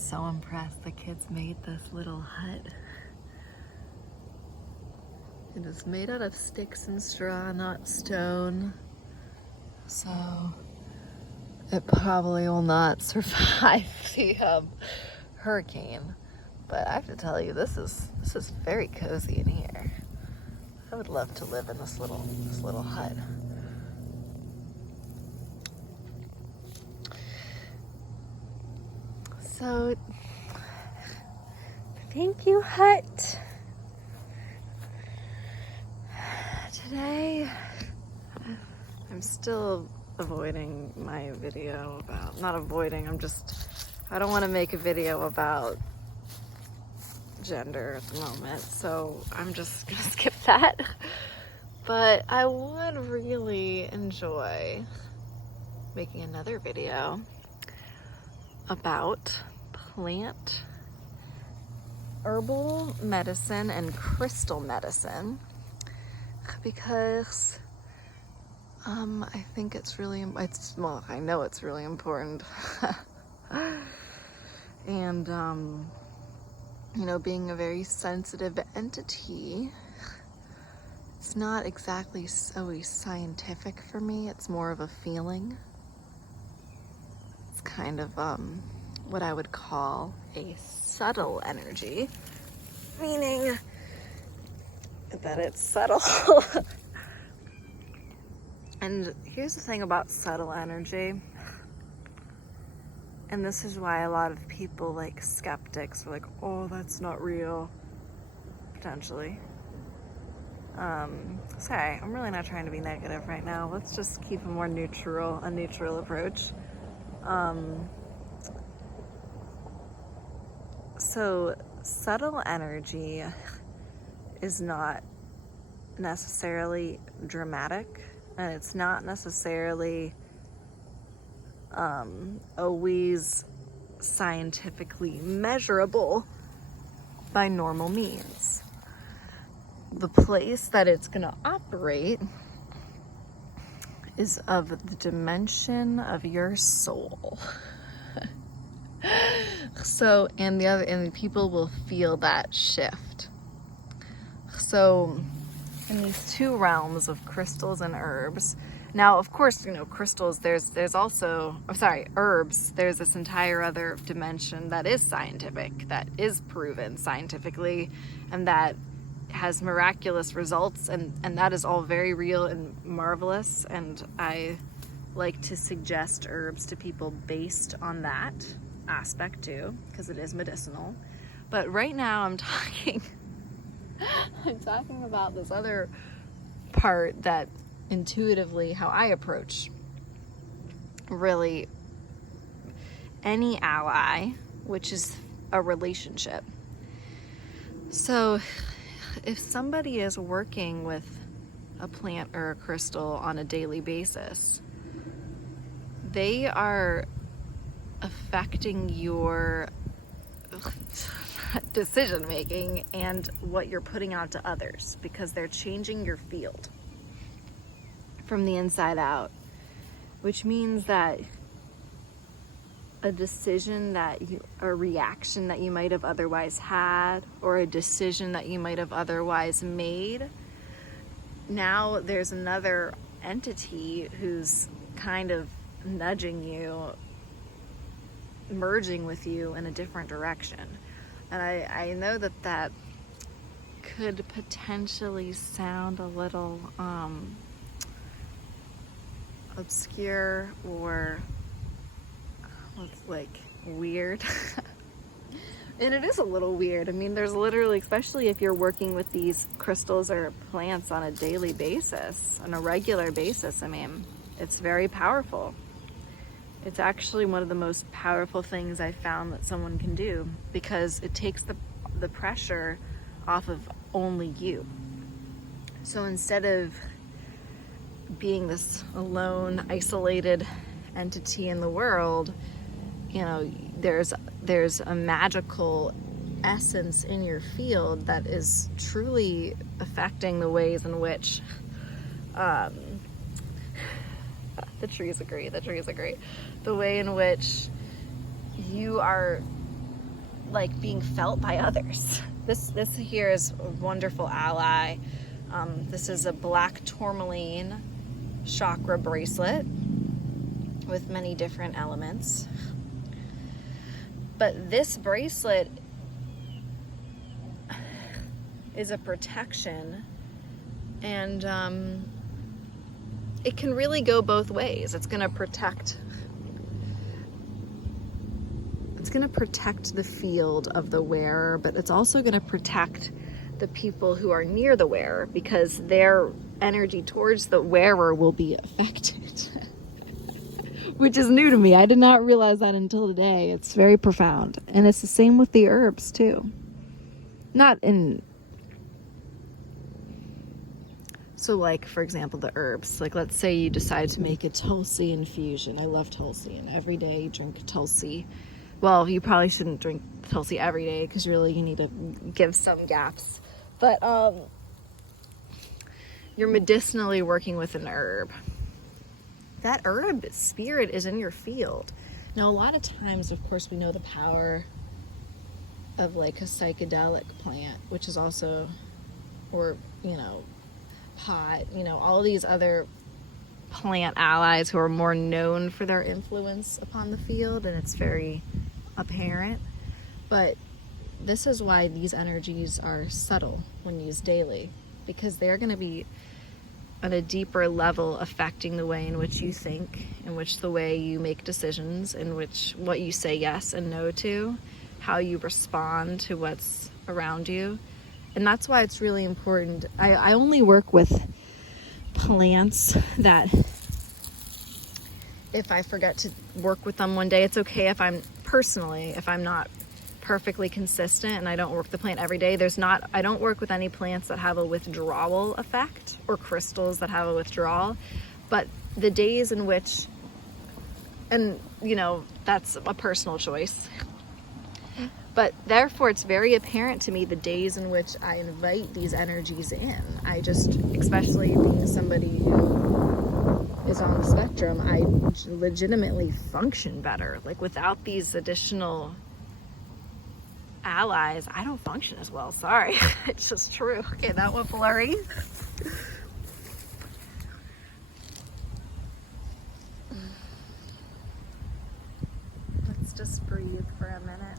so impressed. The kids made this little hut. It is made out of sticks and straw, not stone. So it probably will not survive the hurricane. But I have to tell you, this is very cozy in here. I would love to live in this little hut. So, thank you, hut. Today, I'm still avoiding my video about, not avoiding, I don't want to make a video about gender at the moment, so I'm just gonna skip that. But I would really enjoy making another video about plant, herbal medicine, and crystal medicine, because I think it's really, well, I know it's really important. And you know, being a very sensitive entity, it's not exactly so scientific for me. It's more of a feeling. It's kind of what I would call a subtle energy, meaning that it's subtle. And here's the thing about subtle energy, and this is why a lot of people, like skeptics, are like, oh, that's not real, potentially. Sorry, I'm really not trying to be negative right now. Let's just keep a neutral approach. So subtle energy is not necessarily dramatic, and it's not necessarily always scientifically measurable by normal means. The place that it's going to operate is of the dimension of your soul. So, and the people will feel that shift. So, in these two realms of crystals and herbs, now, of course, you know, crystals, there's also, herbs, there's this entire other dimension that is scientific, that is proven scientifically, and that has miraculous results, and that is all very real and marvelous, and I like to suggest herbs to people based on that aspect too, because it is medicinal. But right now I'm talking about this other part that intuitively, how I approach really any ally, which is a relationship. So if somebody is working with a plant or a crystal on a daily basis, they are affecting your decision making and what you're putting out to others, because they're changing your field from the inside out, which means that a decision a reaction that you might have otherwise had, or a decision that you might have otherwise made, now there's another entity who's kind of nudging you, merging with you in a different direction. And I know that could potentially sound a little obscure, or like weird. And it is a little weird. I mean, there's literally, especially if you're working with these crystals or plants on a daily basis, on a regular basis, I mean, it's very powerful. It's actually one of the most powerful things I found that someone can do, because it takes the pressure off of only you. So instead of being this alone, isolated entity in the world, you know, there's a magical essence in your field that is truly affecting the ways in which the trees agree. The way in which you are like being felt by others. This here is a wonderful ally. This is a black tourmaline chakra bracelet with many different elements. But this bracelet is a protection, and it can really go both ways. It's going to protect the field of the wearer, but it's also going to protect the people who are near the wearer, because their energy towards the wearer will be affected. Which is new to me. I did not realize that until today. It's very profound. And it's the same with the herbs too. So like, for example, the herbs. Like, let's say you decide to make a Tulsi infusion. I love Tulsi, and every day you drink Tulsi. Well, you probably shouldn't drink Tulsi every day, because really you need to give some gaps. But you're medicinally working with an herb. That herb spirit is in your field. Now, a lot of times, of course, we know the power of like a psychedelic plant, which is also, or, you know, pot, you know, all these other plant allies who are more known for their influence upon the field, and it's very apparent. But this is why these energies are subtle when used daily, because they're going to be on a deeper level affecting the way in which you think, in which the way you make decisions, in which what you say yes and no to, how you respond to what's around you. And that's why it's really important. I only work with plants that, if I forget to work with them one day, it's okay if I'm not perfectly consistent and I don't work the plant every day. I don't work with any plants that have a withdrawal effect, or crystals that have a withdrawal. But the days in which, and you know, that's a personal choice, but therefore it's very apparent to me the days in which I invite these energies in. I just, especially being somebody who is on the spectrum, I legitimately function better. Like, without these additional allies, I don't function as well. Sorry. It's just true. Okay, that went blurry. Let's just breathe for a minute.